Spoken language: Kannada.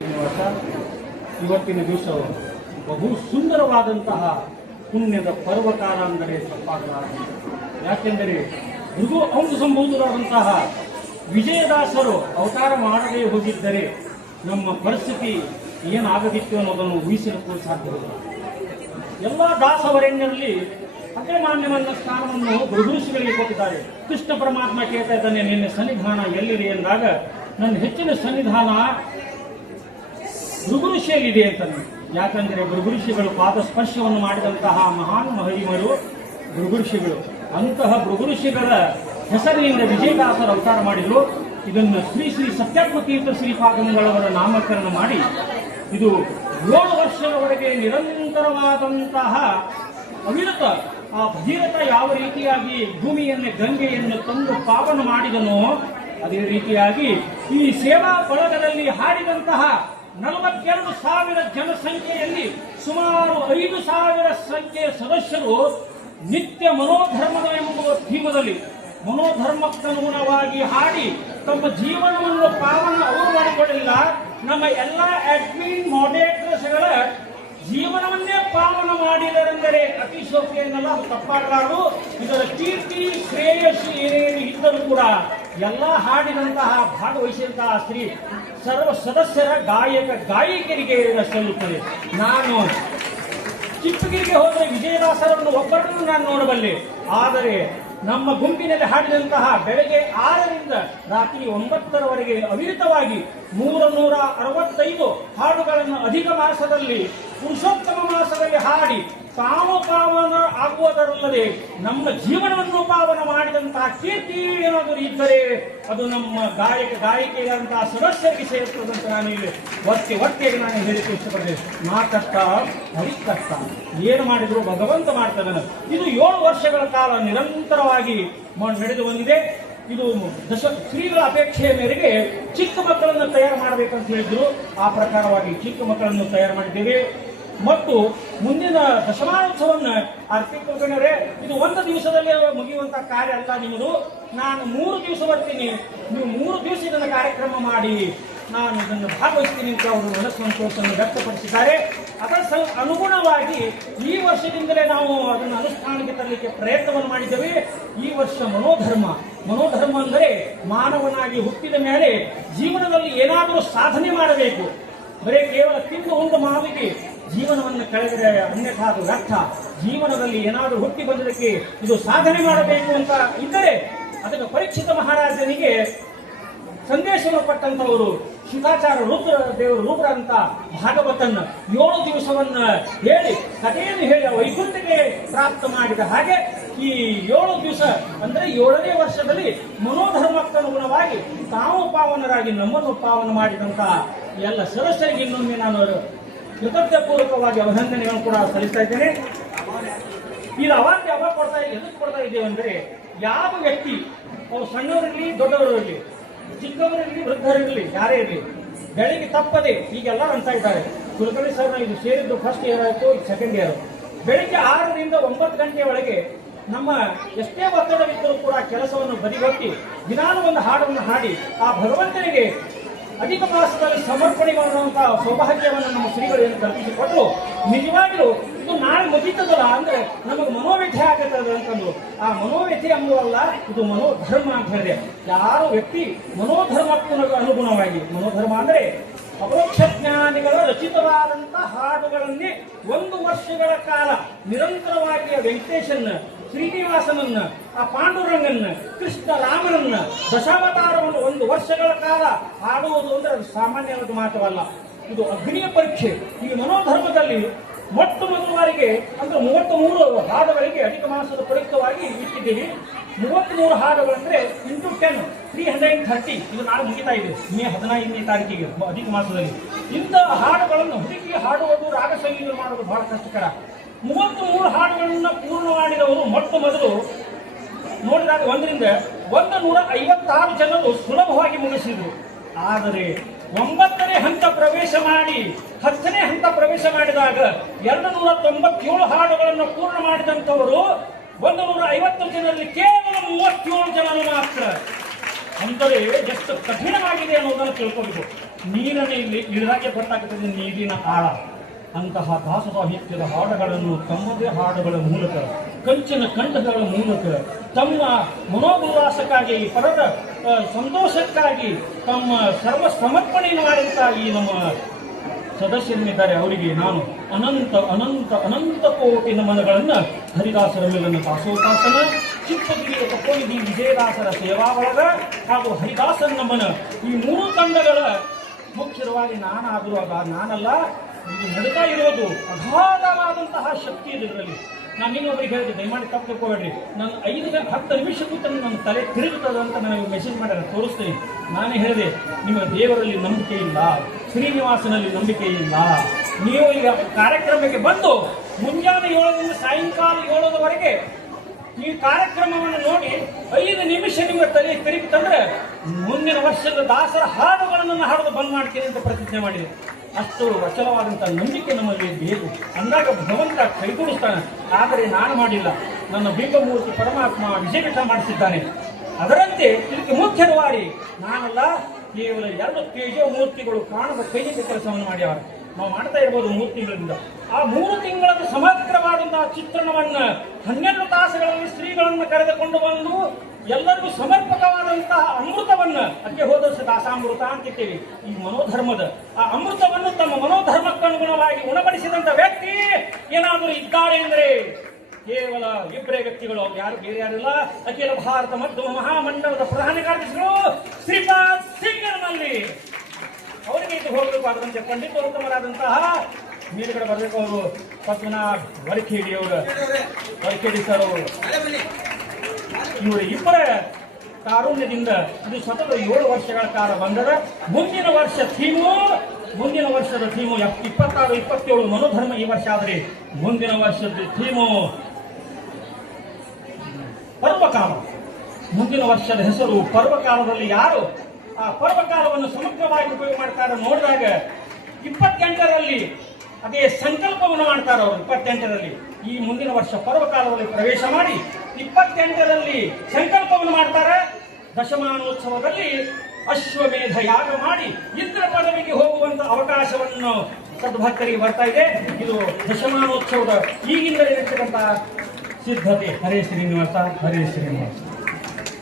ಶ್ರೀನಿವಾಸ ಇವತ್ತಿನ ದಿವಸವು ಬಹು ಸುಂದರವಾದಂತಹ ಪುಣ್ಯದ ಪರ್ವಕಾಲ ಅಂದರೆ ತಪ್ಪಾಗಲಾರದು. ಯಾಕೆಂದರೆ ಮೃದು ಅಂಶ ಸಂಭೂತರಾದಂತಹ ವಿಜಯದಾಸರು ಅವತಾರ ಮಾಡದೇ ಹೋಗಿದ್ದರೆ ನಮ್ಮ ಪರಿಸ್ಥಿತಿ ಏನಾಗದಿತ್ತು ಅನ್ನೋದನ್ನು ಊಹಿಸಲಿಕ್ಕೂ ಸಾಧ್ಯವಿಲ್ಲ. ಎಲ್ಲ ದಾಸವರೆಣ್ಯರಲ್ಲಿ ಅಗ್ರಮಾನ್ಯವನ್ನ ಸ್ಥಾನವನ್ನು ಗುರುಗುರುಷಿಗಳಿಗೆ ಕೊಟ್ಟಿದ್ದಾರೆ. ಕೃಷ್ಣ ಪರಮಾತ್ಮ ಕೇಳ್ತಾ ಇದ್ದಾನೆ, ನಿನ್ನ ಸನ್ನಿಧಾನ ಎಲ್ಲಿದೆ ಎಂದಾಗ ನನ್ನ ಹೆಚ್ಚಿನ ಸನ್ನಿಧಾನ ಭೃಗುಋಷಿಯಲ್ಲಿದೆ ಅಂತಾನೆ. ಯಾಕಂದ್ರೆ ಭೃಗುಋಷಿಗಳು ಪಾದ ಸ್ಪರ್ಶವನ್ನು ಮಾಡಿದಂತಹ ಮಹಾನ್ ಮಹಿಮರು ಭೃಗುಋಷಿಗಳು. ಅಂತಹ ಭೃಗುಋಷಿಗಳ ಹೆಸರಿನಿಂದ ವಿಜಯದಾಸರು ಅವತಾರ ಮಾಡಿದ್ರು. ಇದನ್ನು ಶ್ರೀ ಶ್ರೀ ಸತ್ಯಾತ್ಮ ತೀರ್ಥ ಶ್ರೀಪಾದಂಗಳವರ ನಾಮಕರಣ ಮಾಡಿ ಇದು 7 ವರ್ಷದವರೆಗೆ ನಿರಂತರವಾದಂತಹ ಅವಿರತ ಆ ಭಗೀರಥ ಯಾವ ರೀತಿಯಾಗಿ ಭೂಮಿಯನ್ನು ಗಂಗೆಯನ್ನು ತಂದು ಪಾವನ ಮಾಡಿದನೋ ಅದೇ ರೀತಿಯಾಗಿ ಈ ಸೇವಾ ಬಳಗದಲ್ಲಿ ಹಾಡಿದಂತಹ 42,000 ಜನಸಂಖ್ಯೆಯಲ್ಲಿ ಸುಮಾರು 5,000 ಸಂಖ್ಯೆಯ ಸದಸ್ಯರು ನಿತ್ಯ ಮನೋಧರ್ಮದ ಎಂಬುವ ಥೀಮದಲ್ಲಿ ಮನೋಧರ್ಮಕ್ಕನುಗುಣವಾಗಿ ಹಾಡಿ ತಮ್ಮ ಜೀವನವನ್ನು ಪಾವನ ಅವರು ಮಾಡಿಕೊಳ್ಳಿಲ್ಲ. ನಮ್ಮ ಎಲ್ಲ ಅಡ್ಮಿನ್ ಮಾಡರೇಟರ್ಸ್ಗಳ ಜೀವನವನ್ನೇ ಪಾವನ ಮಾಡಿದರೆಂದರೆ ಅತಿಶೋಕ್ತಿ ಏನಲ್ಲ, ಅದು ತಪ್ಪಾಗಲಾರದು. ಇದರ ಕೀರ್ತಿ ಶ್ರೇಯಸ್ಸು ಏನೇನು ಇದ್ದರೂ ಕೂಡ ಎಲ್ಲ ಹಾಡಿದಂತಹ ಭಾಗವಹಿಸಿದಂತಹ ಶ್ರೀ ಸರ್ವ ಸದಸ್ಯರ ಗಾಯಕರಿಗೆ ಸಲ್ಲುತ್ತದೆ. ನಾನು ಚಿಕ್ಕಗಿರಿಗೆ ಹೋದರೆ ವಿಜಯದಾಸರನ್ನು ಒಬ್ಬರನ್ನು ನಾನು ನೋಡಬಲ್ಲೆ. ಆದರೆ ನಮ್ಮ ಗುಂಪಿನಲ್ಲಿ ಹಾಡಿದಂತಹ ಬೆಳಗ್ಗೆ 6ರಿಂದ ರಾತ್ರಿ 9ರವರೆಗೆ ಅವಿರತವಾಗಿ 365 ಹಾಡುಗಳನ್ನು ಅಧಿಕ ಮಾಸದಲ್ಲಿ ಪುರುಷೋತ್ತಮ ಮಾಸದಲ್ಲಿ ಹಾಡಿ ತಾವು ಪಾವನ ಆಗುವುದರಲ್ಲದೆ ನಮ್ಮ ಜೀವನವನ್ನು ಪಾವನ ಮಾಡಿದಂತಹ ಕೀರ್ತಿ ಏನಾದರೂ ಇದ್ದರೆ ಅದು ನಮ್ಮ ಗಾಯಕಿಯಾದಂತಹ ಸದಸ್ಯರಿಗೆ ಸೇರುತ್ತದಂತ ನಾನು ಇಲ್ಲಿ ಒಟ್ಟಿಗೆ ನಾನು ಹೇಳಿಕೆ ಇಷ್ಟಪಡ್ತೇನೆ. ನಾ ಕಷ್ಟ ಹರಿಕಷ್ಟ ಏನು ಮಾಡಿದ್ರು ಭಗವಂತ ಮಾಡ್ತಾನೆ. ಇದು 7 ವರ್ಷಗಳ ಕಾಲ ನಿರಂತರವಾಗಿ ನಡೆದು ಬಂದಿದೆ. ಇದು ಶ್ರೀಗಳ ಅಪೇಕ್ಷೆಯ ಮೇರೆಗೆ ಚಿಕ್ಕ ಮಕ್ಕಳನ್ನು ತಯಾರು ಮಾಡಬೇಕಂತ ಹೇಳಿದ್ರು. ಆ ಪ್ರಕಾರವಾಗಿ ಚಿಕ್ಕ ಮಕ್ಕಳನ್ನು ತಯಾರು ಮಾಡಿದ್ದೇವೆ. ಮತ್ತು ಮುಂದಿನ ದಶಮಾನೋತ್ಸವವನ್ನು ಅರ್ಪಿಕೊಂಡರೆ ಇದು 1 ದಿವಸದಲ್ಲಿ ಮುಗಿಯುವಂತಹ ಕಾರ್ಯ ಅಲ್ಲ ನಿಮ್ಮದು. ನಾನು 3 ದಿವಸ ಬರ್ತೀನಿ, ನೀವು 3 ದಿವಸ ಇದನ್ನು ಕಾರ್ಯಕ್ರಮ ಮಾಡಿ ನಾನು ಇದನ್ನು ಭಾಗವಹಿಸ್ತೀನಿ ಅಂತ ಅವರು ಮನಸ್ಸಂತೋಷವನ್ನು ವ್ಯಕ್ತಪಡಿಸಿದ್ದಾರೆ. ಅದರ ಅನುಗುಣವಾಗಿ ಈ ವರ್ಷದಿಂದಲೇ ನಾವು ಅದನ್ನು ಅನುಷ್ಠಾನಕ್ಕೆ ತರಲಿಕ್ಕೆ ಪ್ರಯತ್ನವನ್ನು ಮಾಡಿದ್ದೇವೆ. ಈ ವರ್ಷ ಮನೋಧರ್ಮ ಅಂದರೆ ಮಾನವನಾಗಿ ಹುಟ್ಟಿದ ಮೇಲೆ ಜೀವನದಲ್ಲಿ ಏನಾದರೂ ಸಾಧನೆ ಮಾಡಬೇಕು. ಬರೀ ಕೇವಲ ತಿಂದು ಉಂಡು ಮಾವಿಗೆ ಜೀವನವನ್ನು ಕಳೆದರೆ ಅನ್ಯಥಾ ಅದು ವ್ಯರ್ಥ. ಜೀವನದಲ್ಲಿ ಏನಾದರೂ ಹುಟ್ಟಿ ಬಂದದಕ್ಕೆ ಇದು ಸಾಧನೆ ಮಾಡಬೇಕು ಅಂತ ಇದ್ದರೆ ಅದನ್ನು ಪರೀಕ್ಷಿತ ಮಹಾರಾಜನಿಗೆ ಸಂದೇಶವನ್ನು ಕೊಟ್ಟಂತವರು ಶಿವಾಚಾರ್ಯ ದೇವರು ರೂಪರ ಅಂತ ಭಾಗವತನ್ನ 7 ದಿವಸವನ್ನ ಹೇಳಿ ಕಥೆಯನ್ನು ಹೇಳಿ ವೈಕುಂಠಕ್ಕೆ ಪ್ರಾಪ್ತ ಮಾಡಿದ ಹಾಗೆ ಈ 7 ದಿವಸ ಅಂದ್ರೆ 7ನೇ ವರ್ಷದಲ್ಲಿ ಮನೋಧರ್ಮಕ್ಕನುಗುಣವಾಗಿ ತಾವು ಪಾವನರಾಗಿ ನಮ್ಮನ್ನು ಪಾವನ ಮಾಡಿದಂತಹ ಎಲ್ಲ ಸದಸ್ಯರಿಗೆ ಇನ್ನೊಮ್ಮೆ ನಾನು ಕೃತಜ್ಞ ಪೂರ್ವಕವಾಗಿ ಅಭಿನಂದನೆಗಳನ್ನು ಕೂಡ ಸಲ್ಲಿಸ್ತಾ ಇದ್ದೇನೆ. ಇದು ಅವಾರ್ಡ್ ಯಾವಾಗ ಎದಕ್ಕೆ ಕೊಡ್ತಾ ಇದ್ದೇವೆ ಅಂದ್ರೆ ಯಾವ ವ್ಯಕ್ತಿ ಅವ್ರು ಸಣ್ಣವರಿರಲಿ ದೊಡ್ಡವರಿರಲಿ ಚಿಕ್ಕವರಿರಲಿ ವೃದ್ಧರಿರಲಿ ಯಾರೇ ಇರಲಿ ಬೆಳಿಗ್ಗೆ ತಪ್ಪದೆ ಈಗೆಲ್ಲರೂ ಅಂತ ಇದ್ದಾರೆ. ಕುಲಕರ್ಣಿ ಸರ್ ಇದು ಸೇರಿದ್ದು ಫಸ್ಟ್ ಇಯರ್ ಆಯಿತು, ಸೆಕೆಂಡ್ ಇಯರ್. ಬೆಳಿಗ್ಗೆ 6ರಿಂದ 9 ಗಂಟೆಯ ಒಳಗೆ ನಮ್ಮ ಎಷ್ಟೇ ಒತ್ತಡವಿದ್ದರೂ ಕೂಡ ಕೆಲಸವನ್ನು ಬದಿಗೊತ್ತಿ ದಿನಾನು ಒಂದು ಹಾಡನ್ನು ಹಾಡಿ ಆ ಭಗವಂತನಿಗೆ ಅಧಿಕ ಮಾಸದಲ್ಲಿ ಸಮರ್ಪಣೆ ಮಾಡುವಂತಹ ಸೌಭಾಗ್ಯವನ್ನು ನಮ್ಮ ಶ್ರೀಗಳನ್ನು ಕಲ್ಪಿಸಿಕೊಟ್ಟು ನಿಜವಾಗ್ಲೂ ಇದು ನಾಳೆ ಮುಗಿತದಲ್ಲ ಅಂದ್ರೆ ನಮಗೆ ಮನೋವ್ಯಥೆ ಆಗುತ್ತದೆ ಅಂತಂದು ಆ ಮನೋವ್ಯಥೆ ಎಂಬುವಲ್ಲ, ಇದು ಮನೋಧರ್ಮ ಅಂತ ಹೇಳಿದೆ. ಯಾರು ವ್ಯಕ್ತಿ ಮನೋಧರ್ಮಕ್ಕೂ ಅನುಗುಣವಾಗಿ ಮನೋಧರ್ಮ ಅಂದ್ರೆ ಅಪರೋಕ್ಷ ಜ್ಞಾನಿಗಳ ರಚಿತವಾದಂತಹ ಹಾಡುಗಳನ್ನೇ 1 ವರ್ಷಗಳ ಕಾಲ ನಿರಂತರವಾಗಿ ವೆಂಕಟೇಶನ್ನ ಶ್ರೀನಿವಾಸನನ್ನ ಆ ಪಾಂಡುರಂಗನ್ನ ಕೃಷ್ಣ ರಾಮನನ್ನ ದಶಾವತಾರವನ್ನು 1 ವರ್ಷಗಳ ಕಾಲ ಹಾಡುವುದು ಅಂದ್ರೆ ಅದು ಸಾಮಾನ್ಯವಾದ ಮಾತವಲ್ಲ. ಇದು ಅಗ್ನಿಯ ಪರೀಕ್ಷೆ. ಈ ಮನೋಧರ್ಮದಲ್ಲಿ ಮೊಟ್ಟ ಮೊದಲವರೆಗೆ ಅಂದ್ರೆ 33 ಹಾಡುಗಳಿಗೆ ಅಧಿಕ ಮಾಸದ ಪ್ರಯುಕ್ತವಾಗಿ ಇಟ್ಟಿದ್ದೀವಿ. 33 ಹಾಡುಗಳಂದ್ರೆ ಇಂಟು 10 330. ಇದು ನಾಳೆ ಮುಗಿತಾ ಇದೆ ಮೇ 15ನೇ ತಾರೀಕಿಗೆ ಅಧಿಕ ಮಾಸದಲ್ಲಿ. ಇಂತಹ ಹಾಡುಗಳನ್ನು ಹುಡುಕಿ ಹಾಡುವುದು ರಾಗ ಸಂಗೀತ ಮಾಡುವುದು ಬಹಳ ಕಷ್ಟಕರ. 33 ಹಾಡುಗಳನ್ನು ಪೂರ್ಣ ಮಾಡಿದವರು ಮೊಟ್ಟ ಮೊದಲು ನೋಡಿದಾಗ 1ರಿಂದ 156 ಜನರು ಸುಲಭವಾಗಿ ಮುಗಿಸಿದರು. ಆದರೆ 9ನೇ ಹಂತ ಪ್ರವೇಶ ಮಾಡಿ 10ನೇ ಹಂತ ಪ್ರವೇಶ ಮಾಡಿದಾಗ 297 ಹಾಡುಗಳನ್ನು ಪೂರ್ಣ ಮಾಡಿದಂಥವರು 150 ಜನರಲ್ಲಿ ಕೇವಲ 37 ಜನರು ಮಾತ್ರ. ಅಂದರೆ ಎಷ್ಟು ಕಠಿಣವಾಗಿದೆ ಅನ್ನೋದನ್ನು ತಿಳ್ಕೊಬೇಕು. ನೀರನ್ನು ಇಲ್ಲಿ ಇಳಿದಾಗೆ ಗೊತ್ತಾಗ್ತದೆ ನೀರಿನ ಆಳ. ಅಂತಹ ದಾಸ ಸಾಹಿತ್ಯದ ಹಾಡುಗಳನ್ನು ತಮ್ಮದೇ ಹಾಡುಗಳ ಮೂಲಕ, ಕಂಚಿನ ಕಂಠಗಳ ಮೂಲಕ, ತಮ್ಮ ಮನೋಲ್ಲಾಸಕ್ಕಾಗಿ, ಪರರ ಸಂತೋಷಕ್ಕಾಗಿ ತಮ್ಮ ಸರ್ವ ಸಮರ್ಪಣೆಯನ್ನು ಮಾಡಿದಂತಹ ಈ ನಮ್ಮ ಸದಸ್ಯರಿದ್ದಾರೆ. ಅವರಿಗೆ ನಾನು ಅನಂತ ಅನಂತ ಅನಂತ ಕೋಟಿ ನಮನಗಳನ್ನು ಹರಿದಾಸರ ಮೇಲನ್ನು ದಾಸೋಪಾಸನ, ಚಿತ್ತಗಿರಿಯ ತಪೋನಿಧಿ ವಿಜಯದಾಸರ ಸೇವಾ ಬಳಗ ಹಾಗೂ ಹರಿದಾಸನ ನಮನ, ಈ ಮೂರು ತಂಡಗಳ ಮುಖ್ಯವಾಗಿ ನಾನಾದರೂ ನಾನಲ್ಲ, ಇದು ನಡೀತಾ ಇರೋದು ಅಗಾಧವಾದಂತಹ ಶಕ್ತಿ ಇದೆ ಇದರಲ್ಲಿ. ನಾನು ಇನ್ನೊಬ್ಬರಿಗೆ ಹೇಳಿದೆ, ದಯಮಾಡಿ ತಪ್ಪು ತಿಳ್ಕೊಬೇಡ್ರಿ, ನಾನು 5-10 ನಿಮಿಷ ಕೂತು ನನ್ನ ತಲೆ ತಿರುಗುತ್ತದೆ ಅಂತ ನನಗೆ ಮೆಸೇಜ್ ಮಾಡಿ ತೋರಿಸ್ತೀನಿ. ನಾನೇ ಹೇಳಿದೆ, ನಿಮ್ಮ ದೇವರಲ್ಲಿ ನಂಬಿಕೆ ಇಲ್ಲ, ಶ್ರೀನಿವಾಸನಲ್ಲಿ ನಂಬಿಕೆ ಇಲ್ಲ. ನೀವು ಈಗ ಕಾರ್ಯಕ್ರಮಕ್ಕೆ ಬಂದು ಮುಂಜಾನೆ 7ರಿಂದ ಸಾಯಂಕಾಲ 7ರವರೆಗೆ ಈ ಕಾರ್ಯಕ್ರಮವನ್ನು ನೋಡಿ 5 ನಿಮಿಷ ನಿಮ್ಮ ತಲೆ ತಿರುಗುತ್ತಂದ್ರೆ ಮುಂದಿನ ವರ್ಷದ ದಾಸರ ಹಾಡುಗಳನ್ನು ಹಾಡೋದು ಬಂದ್ ಮಾಡ್ತೀನಿ ಅಂತ ಪ್ರತಿಜ್ಞೆ ಮಾಡಿದೆ. ಅಷ್ಟು ಅಚಲವಾದಂಥ ನಂಬಿಕೆ ನಮ್ಮಲ್ಲಿ ಬೇಕು. ಅಂದಾಗ ಭಗವಂತ ಕೈಗೂಡಿಸ್ತಾನೆ. ಆದರೆ ನಾನು ಮಾಡಿಲ್ಲ, ನನ್ನ ಬಿಂಬಮೂರ್ತಿ ಪರಮಾತ್ಮ ವಿಜಯಪೀಠ ಮಾಡಿಸಿದ್ದಾನೆ. ಅದರಂತೆ ಇದಕ್ಕೆ ಮುಖ್ಯವಾಗಿ ನಾನಲ್ಲ, ಕೇವಲ 2 ತೇಜೋ ಮೂರ್ತಿಗಳು ಕಾಣದ ಕೈಯಿಂದ ಕೆಲಸವನ್ನು ಮಾಡ್ಯಾರ. ನಾವು ಮಾಡ್ತಾ ಇರ್ಬೋದು 3 ತಿಂಗಳಿಂದ. ಆ 3 ತಿಂಗಳ ಸಮಗ್ರವಾದಂತಹ ಚಿತ್ರಣವನ್ನ 12 ತಾಸುಗಳಲ್ಲಿ ಶ್ರೀಗಳನ್ನು ಕರೆದುಕೊಂಡು ಬಂದು ಎಲ್ಲರಿಗೂ ಸಮರ್ಪಕವಾದಂತಹ ಅಮೃತವನ್ನ, ಅದಕ್ಕೆ ಹೋದ ವರ್ಷ ದಾಸಾಮೃತ ಅಂತಿದ್ದೇವೆ, ಈ ಮನೋಧರ್ಮದ ಆ ಅಮೃತವನ್ನು ತಮ್ಮ ಮನೋಧರ್ಮಕ್ಕನುಗುಣವಾಗಿ ಉಣಬಡಿಸಿದಂತ ವ್ಯಕ್ತಿ ಏನಾದರೂ ಇದ್ದಾರೆ ಅಂದ್ರೆ ಕೇವಲ 2 ವ್ಯಕ್ತಿಗಳು, ಅವ್ರು ಯಾರು ಬೇರೆ ಯಾರಿಲ್ಲ. ಅಖಿಲ ಭಾರತ ಮಧ್ಯಮ ಮಹಾಮಂಡಲದ ಪ್ರಧಾನ ಕಾರ್ಯದರ್ಶಿಗಳು ಶ್ರೀಪಾದ್ ಸಿಂಗರ್ನಲ್ಲಿ. ಅವರಿಗೆ ಇದು ಹೋಗಬೇಕಾದಂತೆ ಪಂಡಿತೋತ್ತಮರಾದಂತಹ ಮೇಲುಗಡೆ ಬರಬೇಕು ಅವರು ಪದ್ಮನಾಭ್ ವರಖೇಡಿ ಅವರು, ವರಖೇಡಿ ಸರ್ ಅವರು, ಇವರು ಇಬ್ಬರ ಕಾರುಣ್ಯದಿಂದ ಇದು ಸತತ 7 ವರ್ಷಗಳ ಕಾಲ ಬಂದದ. ಮುಂದಿನ ವರ್ಷದ ಥೀಮು 26-27 ಮನೋಧರ್ಮ ಈ ವರ್ಷ. ಆದರೆ ಮುಂದಿನ ವರ್ಷದ ಥೀಮು ಪರ್ವಕಾಲ. ಮುಂದಿನ ವರ್ಷದ ಹೆಸರು ಪರ್ವಕಾಲದಲ್ಲಿ ಯಾರು ಆ ಪರ್ವಕಾಲವನ್ನು ಸಮಗ್ರವಾಗಿ ಉಪಯೋಗ ಮಾಡ್ತಾರೆ ನೋಡಿದಾಗ 28ರಲ್ಲಿ ಅದೇ ಸಂಕಲ್ಪವನ್ನು ಮಾಡ್ತಾರೆ ಅವರು. 28ರಲ್ಲಿ ಈ ಮುಂದಿನ ವರ್ಷ ಪರ್ವಕಾಲದಲ್ಲಿ ಪ್ರವೇಶ ಮಾಡಿ 28ರಲ್ಲಿ ಸಂಕಲ್ಪವನ್ನು ಮಾಡ್ತಾರೆ. ದಶಮಾನೋತ್ಸವದಲ್ಲಿ ಅಶ್ವಮೇಧ ಯಾಗ ಮಾಡಿ ಇಂದ್ರ ಪದವಿಗೆ ಹೋಗುವಂತ ಅವಕಾಶವನ್ನು ಸದ್ಭಕ್ತರಿಗೆ ಬರ್ತಾ ಇದೆ. ಇದು ದಶಮಾನೋತ್ಸವದ ಈಗಿಂದಲೇ ಇರತಕ್ಕಂತಹ ಸಿದ್ಧತೆ. ಹರೇ ಶ್ರೀನಿವಾಸ, ಹರೇ ಶ್ರೀನಿವಾಸ.